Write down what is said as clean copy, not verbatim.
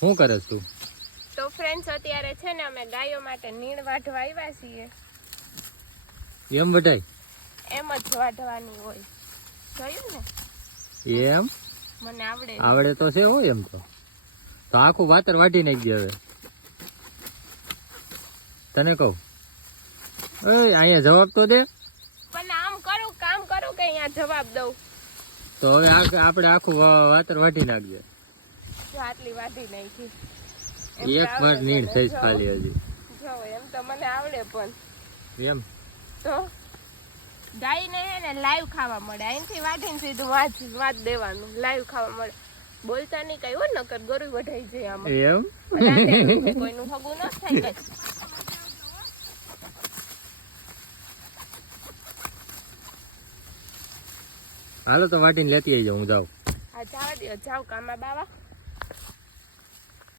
શું કરે તું? તો ફ્રેન્ડ્સ અત્યારે છે ને અમે ગાયો માટે નીણ વાઢવા આવ્યા છીએ. એમ બધાય એમ જ વાઢવાની હોય. જોયું ને? એમ મને આવડે. આવડે તો છે હોય એમ તો આખું વાતર વાટી નાખજે હવે. તને કહું અહીંયા જવાબ તો દે. પણ આમ કરું કામ કરું કે અહીંયા જવાબ દઉં. તો હવે આપણે આખું વાતર વાટી નાખજે. જો આટલી વાઢી નાખી. એક વાર નીણ થઈ ખાલી હજી. જો એમ તો મને આવડે પણ એમ તો ગાયને હે ને લાઈવ ખાવા મળે. અહીંથી વાઢીને સીધું વાંચ દેવાનું. લાઈવ ખાવા મળે. બોલતા નહીં કઈ હોય નકર ગરું વઢાઈ જાય આમાં. એમ કોઈનું હગું ન થાય કઈ. હાલો તો વાટીને લેતી આવી જાઉં. હું જાઉં. આ જવા દો. જાવ કામમાં બાવા.